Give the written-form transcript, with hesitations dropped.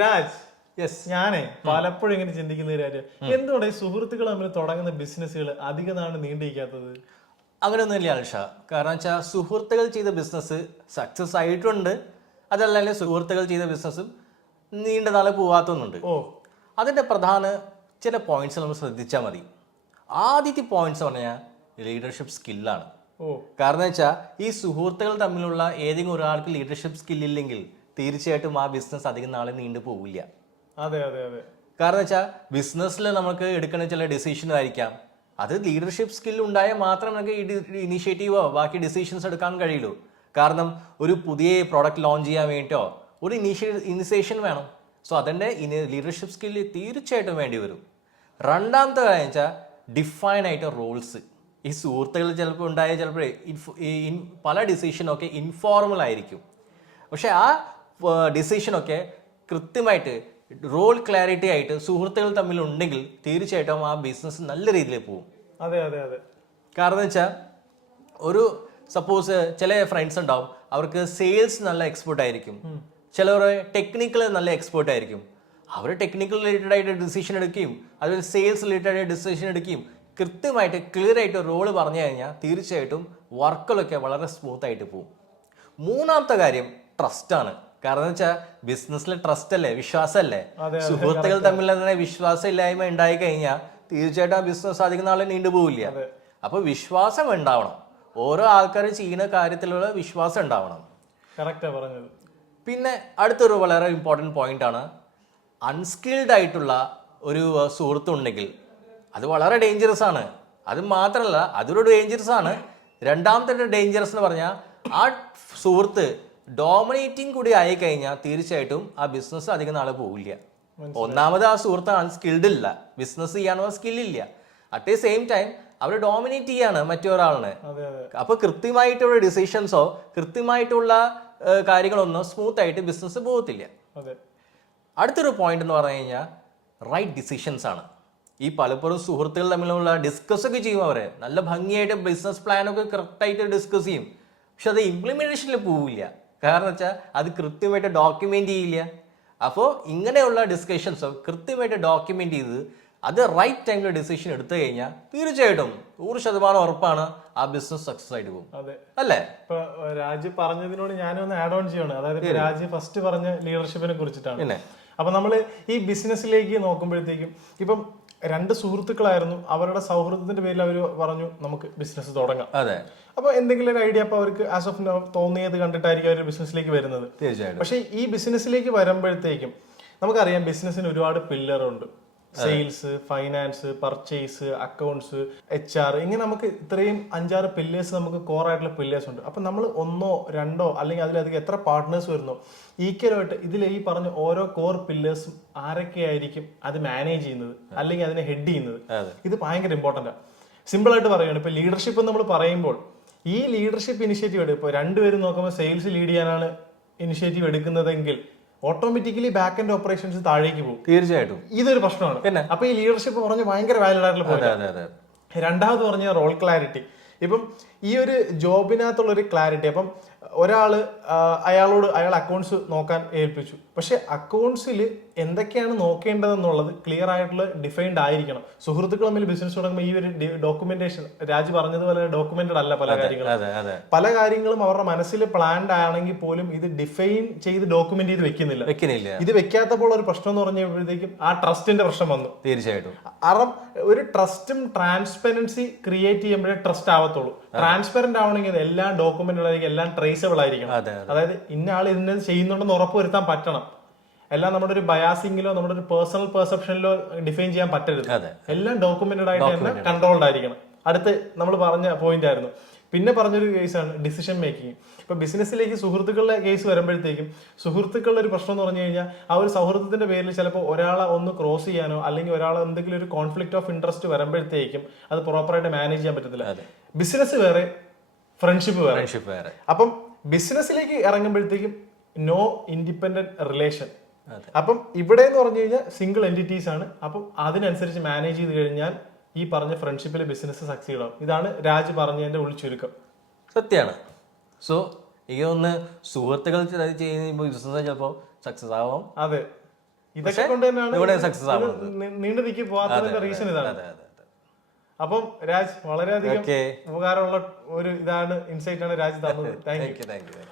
Raj, yes, ഞാനേ പലപ്പോഴും ഇങ്ങനെ ചിന്തിക്കുന്ന ഒരു കാര്യം, എന്തുകൊണ്ട് ഈ സുഹൃത്തുക്കൾ തമ്മിൽ തുടങ്ങുന്ന ബിസിനസ്സുകൾ അധിക നാൾ നീണ്ടിരിക്കാത്തത്? അങ്ങനെയൊന്നുമില്ല ആൽഷ. കാരണം വെച്ചാൽ സുഹൃത്തുക്കൾ ചെയ്ത ബിസിനസ് സക്സസ് ആയിട്ടുണ്ട്, അതല്ലെങ്കിൽ സുഹൃത്തുക്കൾ ചെയ്ത ബിസിനസ്സും നീണ്ട നാളെ പോവാത്തൊന്നുണ്ട്. അതിൻ്റെ പ്രധാന ചില പോയിന്റ്സ് നമ്മൾ ശ്രദ്ധിച്ചാൽ മതി. ആദ്യത്തെ പോയിന്റ്സ് പറഞ്ഞാൽ ലീഡർഷിപ്പ് സ്കില്ലാണ്. കാരണം വെച്ചാൽ ഈ സുഹൃത്തുക്കൾ തമ്മിലുള്ള ഏതെങ്കിലും ഒരാൾക്ക് ലീഡർഷിപ്പ് സ്കില്ലില്ലെങ്കിൽ തീർച്ചയായിട്ടും ആ ബിസിനസ് അധികം നാളെ നീണ്ടു പോവില്ല. അതെ അതെ അതെ. കാരണം വെച്ചാൽ ബിസിനസ്സിൽ നമുക്ക് എടുക്കുന്ന ചില ഡിസിഷൻ ആയിരിക്കാം, അത് ലീഡർഷിപ്പ് സ്കിൽ ഉണ്ടായാൽ മാത്രം നമുക്ക് ഇനിഷ്യേറ്റീവോ ബാക്കി ഡിസിഷൻസ് എടുക്കാൻ കഴിയുള്ളൂ. കാരണം ഒരു പുതിയ പ്രോഡക്റ്റ് ലോഞ്ച് ചെയ്യാൻ വേണ്ടിയിട്ടോ ഒരു ഇനിഷ്യേഷൻ വേണം. സോ അതിൻ്റെ ലീഡർഷിപ്പ് സ്കില്ല് തീർച്ചയായിട്ടും വേണ്ടി വരും. രണ്ടാമത്തെ കാര്യം വെച്ചാൽ ഡിഫൈൻ ആയിട്ട് റോൾസ്. ഈ സുഹൃത്തുക്കൾ ചിലപ്പോൾ ഉണ്ടായ ചിലപ്പോൾ പല ഡിസിഷനൊക്കെ ഇൻഫോർമൽ ആയിരിക്കും. പക്ഷെ ആ ഡിസിഷനൊക്കെ കൃത്യമായിട്ട് റോൾ ക്ലാരിറ്റി ആയിട്ട് സുഹൃത്തുക്കൾ തമ്മിൽ ഉണ്ടെങ്കിൽ തീർച്ചയായിട്ടും ആ ബിസിനസ് നല്ല രീതിയിൽ പോകും. അതെ അതെ അതെ. കാരണം വെച്ചാൽ ഒരു സപ്പോസ് ചില ഫ്രണ്ട്സ് ഉണ്ടാവും, അവർക്ക് സെയിൽസ് നല്ല എക്സ്പേർട്ട് ആയിരിക്കും, ചിലവർ ടെക്നിക്കൽ നല്ല എക്സ്പേർട്ട് ആയിരിക്കും. അവർ ടെക്നിക്കൽ റിലേറ്റഡ് ആയിട്ട് ഡിസിഷൻ എടുക്കുകയും അതുപോലെ സെയിൽസ് റിലേറ്റഡ് ആയിട്ട് ഡിസിഷൻ എടുക്കുകയും കൃത്യമായിട്ട് ക്ലിയർ ആയിട്ട് റോള് പറഞ്ഞു കഴിഞ്ഞാൽ തീർച്ചയായിട്ടും വർക്കുകളൊക്കെ വളരെ സ്മൂത്ത് ആയിട്ട് പോകും. മൂന്നാമത്തെ കാര്യം ട്രസ്റ്റാണ്. കാരണം വെച്ചാൽ ബിസിനസ്സിലെ ട്രസ്റ്റ് അല്ലേ, വിശ്വാസമല്ലേ. സുഹൃത്തുക്കൾ തമ്മിൽ തന്നെ വിശ്വാസം ഇല്ലായ്മ ഉണ്ടായി കഴിഞ്ഞാൽ തീർച്ചയായിട്ടും ആ ബിസിനസ് അധികം നാളെ നീണ്ടുപോകില്ല. അപ്പൊ വിശ്വാസം ഉണ്ടാവണം, ഓരോ ആൾക്കാർ ചെയ്യുന്ന കാര്യത്തിലുള്ള വിശ്വാസം ഉണ്ടാവണം. കറക്റ്റാ പറഞ്ഞത്. പിന്നെ അടുത്തൊരു വളരെ ഇമ്പോർട്ടൻറ്റ് പോയിന്റ് ആണ്, അൺസ്കിൽഡ് ആയിട്ടുള്ള ഒരു സുഹൃത്ത് ഉണ്ടെങ്കിൽ അത് വളരെ ഡേഞ്ചറസ് ആണ്. അത് മാത്രമല്ല അതൊരു ഡേഞ്ചറസ് ആണ്. രണ്ടാമത്തെ ഡേഞ്ചറസ് എന്ന് പറഞ്ഞാൽ ആ സുഹൃത്ത് ഡോമിനേറ്റിംഗ് കൂടി ആയി കഴിഞ്ഞാൽ തീർച്ചയായിട്ടും ആ ബിസിനസ് അധികം നാളെ പോവില്ല. ഒന്നാമത് ആ സുഹൃത്ത് അൺസ്കിൽഡ് ഇല്ല, ബിസിനസ് ചെയ്യാനുള്ള സ്കില്ലില്ല. അറ്റ് ദ സെയിം ടൈം അവർ ഡോമിനേറ്റ് ചെയ്യാണ് മറ്റൊരാളിനെ. അപ്പൊ കൃത്യമായിട്ടുള്ള ഡിസിഷൻസോ കൃത്യമായിട്ടുള്ള കാര്യങ്ങളൊന്നും സ്മൂത്ത് ആയിട്ട് ബിസിനസ് പോകത്തില്ല. അടുത്തൊരു പോയിന്റ് എന്ന് പറഞ്ഞു കഴിഞ്ഞാൽ റൈറ്റ് ഡിസിഷൻസ് ആണ്. ഈ പലപ്പോഴും സുഹൃത്തുക്കൾ തമ്മിലുള്ള ഡിസ്കസ് ഒക്കെ ചെയ്യും, അവരെ നല്ല ഭംഗിയായിട്ട് ബിസിനസ് പ്ലാനൊക്കെ കറക്റ്റായിട്ട് ഡിസ്കസ് ചെയ്യും. പക്ഷെ അത് ഇംപ്ലിമെന്റേഷനിൽ പോവില്ല. കാരണം വെച്ചാൽ അത് കൃത്യമായിട്ട് ഡോക്യുമെന്റ് ചെയ്യില്ല. അപ്പോൾ ഇങ്ങനെയുള്ള ഡിസ്കഷൻസ് കൃത്യമായിട്ട് ഡോക്യുമെന്റ് ചെയ്ത് അത് റൈറ്റ് ടൈമിൽ ഡിസിഷൻ എടുത്തു കഴിഞ്ഞാൽ തീർച്ചയായിട്ടും 100% ഉറപ്പാണ് ആ ബിസിനസ് സക്സസ് ആയിട്ട് പോകും. അല്ലേ? ഇപ്പൊ രാജ് പറഞ്ഞതിനോട് ഞാനൊന്ന് ആഡ് ഓൺ ചെയ്യണം. അതായത് രാജ് ഫസ്റ്റ് പറഞ്ഞ ലീഡർഷിപ്പിനെ കുറിച്ചിട്ടാണ്. അപ്പൊ നമ്മള് ഈ ബിസിനസ്സിലേക്ക് നോക്കുമ്പോഴത്തേക്കും ഇപ്പം രണ്ട് സുഹൃത്തുക്കളായിരുന്നു, അവരുടെ സൗഹൃദത്തിന്റെ പേരിൽ അവർ പറഞ്ഞു നമുക്ക് ബിസിനസ് തുടങ്ങാം. അപ്പൊ എന്തെങ്കിലും ഒരു ഐഡിയ അപ്പൊ അവർക്ക് ആസ് ഓഫ് നൗ തോന്നിയത് കണ്ടിട്ടായിരിക്കും അവർ ബിസിനസ്സിലേക്ക് വരുന്നത്. പക്ഷെ ഈ ബിസിനസ്സിലേക്ക് വരുമ്പോഴത്തേക്കും നമുക്കറിയാം ബിസിനസ്സിന് ഒരുപാട് പില്ലറുണ്ട്. Sales, finance, purchase, accounts, HR, ഇങ്ങനെ നമുക്ക് ഇത്രയും 5-6 പില്ലേഴ്സ് നമുക്ക് കോർ ആയിട്ടുള്ള പില്ലേഴ്സ് ഉണ്ട്. അപ്പൊ നമ്മൾ 1, 2 അല്ലെങ്കിൽ അതിലധികം എത്ര പാർട്ട്നേഴ്സ് വരുന്നോ ഈക്വലായിട്ട് ഇതിൽ ഈ പറഞ്ഞ ഓരോ കോർ പില്ലേഴ്സും ആരൊക്കെയായിരിക്കും അത് മാനേജ് ചെയ്യുന്നത് അല്ലെങ്കിൽ അതിനെ ഹെഡ് ചെയ്യുന്നത്, ഇത് ഭയങ്കര ഇമ്പോർട്ടൻ്റ് ആണ്. സിമ്പിൾ ആയിട്ട് പറയുകയാണ്, ഇപ്പൊ ലീഡർഷിപ്പ് നമ്മൾ പറയുമ്പോൾ ഈ ലീഡർഷിപ്പ് ഇനിഷ്യേറ്റീവ് എടുക്കും. ഇപ്പോൾ രണ്ടുപേരും നോക്കുമ്പോൾ സെയിൽസ് ലീഡ് ചെയ്യാനാണ് ഇനിഷ്യേറ്റീവ് എടുക്കുന്നതെങ്കിൽ ഓട്ടോമാറ്റിക്കലി ബാക്ക് എൻഡ് ഓപ്പറേഷൻസ് താഴേക്ക് പോകും. തീർച്ചയായിട്ടും ഇതൊരു പ്രശ്നമാണ്. അപ്പൊ ഈ ലീഡർഷിപ്പ് പറഞ്ഞ് ഭയങ്കര വാലിഡ് ആയിട്ടുള്ള പോയിന്റ്. രണ്ടാമത് പറഞ്ഞ റോൾ ക്ലാരിറ്റി. ഇപ്പം ഈ ഒരു ജോബിനകത്തുള്ള ഒരു ക്ലാരിറ്റി. അപ്പം ഒരാള് അയാൾ അക്കൗണ്ട്സ് നോക്കാൻ ഏൽപ്പിച്ചു, പക്ഷെ അക്കൗണ്ട്സിൽ എന്തൊക്കെയാണ് നോക്കേണ്ടതെന്നുള്ളത് ക്ലിയർ ആയിട്ടുള്ള ഡിഫൈൻഡ് ആയിരിക്കണം. സുഹൃത്തുക്കൾ തമ്മിൽ ബിസിനസ് തുടങ്ങുമ്പോൾ ഈ ഒരു ഡോക്യുമെന്റേഷൻ, രാജ് പറഞ്ഞതുപോലെ ഡോക്യുമെന്റഡ് അല്ല പല കാര്യങ്ങളും അവരുടെ മനസ്സിൽ പ്ലാൻഡ് ആണെങ്കിൽ പോലും ഇത് ഡിഫൈൻ ചെയ്ത് ഡോക്യുമെന്റ് ചെയ്ത് വെക്കുന്നില്ല. ഇത് വെക്കാത്തപ്പോൾ ഒരു പ്രശ്നം എന്ന് പറഞ്ഞപ്പോഴത്തേക്കും ആ ട്രസ്റ്റിന്റെ പ്രശ്നം വന്നു. തീർച്ചയായിട്ടും കാരണം ഒരു ട്രസ്റ്റും ട്രാൻസ്പെറൻസി ക്രിയേറ്റ് ചെയ്യുമ്പോഴേ ട്രസ്റ്റ് ആവത്തുള്ളൂ. ട്രാൻസ്പെറന്റ് ആവണമെങ്കിൽ എല്ലാം ഡോക്യുമെന്റഡ് ആയിരിക്കും, എല്ലാം ട്രേസബിൾ ആയിരിക്കണം. അതായത് ഇന്ന ആൾ ഇതിനെ ചെയ്യുന്നുണ്ടെന്ന് ഉറപ്പ് വരുത്താൻ പറ്റണം. എല്ലാം നമ്മുടെ ഒരു ബയാസിംഗിലോ നമ്മുടെ ഒരു പേഴ്സണൽ പെർസെപ്ഷനിലോ ഡിഫൈൻ ചെയ്യാൻ പറ്റരുത്. എല്ലാം ഡോക്യുമെന്റഡ് ആയിട്ട് തന്നെ കൺട്രോൾഡ് ആയിരിക്കണം. അടുത്ത് നമ്മൾ പറഞ്ഞ പോയിന്റ് ആയിരുന്നു. പിന്നെ പറഞ്ഞൊരു കേസാണ് ഡിസിഷൻ മേക്കിംഗ്. ഇപ്പൊ ബിസിനസ്സിലേക്ക് സുഹൃത്തുക്കളുടെ കേസ് വരുമ്പോഴത്തേക്കും സുഹൃത്തുക്കളുടെ ഒരു പ്രശ്നം എന്ന് പറഞ്ഞു കഴിഞ്ഞാൽ ആ ഒരു സൗഹൃദത്തിന്റെ പേരിൽ ചിലപ്പോൾ ഒരാളെ ഒന്ന് ക്രോസ് ചെയ്യാനോ അല്ലെങ്കിൽ ഒരാളെ എന്തെങ്കിലും ഒരു കോൺഫ്ലിക്ട് ഓഫ് ഇൻട്രസ്റ്റ് വരുമ്പോഴത്തേക്കും അത് പ്രോപ്പറായിട്ട് മാനേജ് ചെയ്യാൻ പറ്റത്തില്ല. ബിസിനസ് വേറെ, ഫ്രണ്ട്ഷിപ്പ് വേറെ. അപ്പം ബിസിനസ്സിലേക്ക് ഇറങ്ങുമ്പോഴത്തേക്കും നോ ഇൻഡിപെൻഡന്റ് റിലേഷൻ. അപ്പം ഇവിടെ എന്ന് പറഞ്ഞു കഴിഞ്ഞാൽ സിംഗിൾ എൻറ്റിറ്റീസ് ആണ്. അപ്പം അതിനനുസരിച്ച് മാനേജ് ചെയ്ത് കഴിഞ്ഞാൽ ഈ പറഞ്ഞ ഫ്രണ്ട്ഷിപ്പിൽ ബിസിനസ് സക്സീഡ് ആവും. ഇതാണ് രാജ് പറഞ്ഞതിന്റെ ചുരുക്കം. സത്യമാണ്. സോ ഈ ഒന്ന് സുഹൃത്തുക്കൾ ചെയ്യുമ്പോൾ ബിസിനസ് ചിലപ്പോൾ സക്സസ് ആവാം. അതെ, ഇതൊക്കെ കൊണ്ട് തന്നെയാണ് ഇവിടെ സക്സസ് ആവുന്നത്. നീണ്ടു നിൽക്കി പോകാത്തതിന്റെ റീസൺ ഇതാണ്. അതെ അതെ അതെ. അപ്പം രാജ് വളരെയധികം ഓക്കെ, ഉപകാരമുള്ള ഒരു ഇതാണ് ഇൻസൈറ്റ് ആണ് രാജ് തന്നത്. Thank you. Thank you.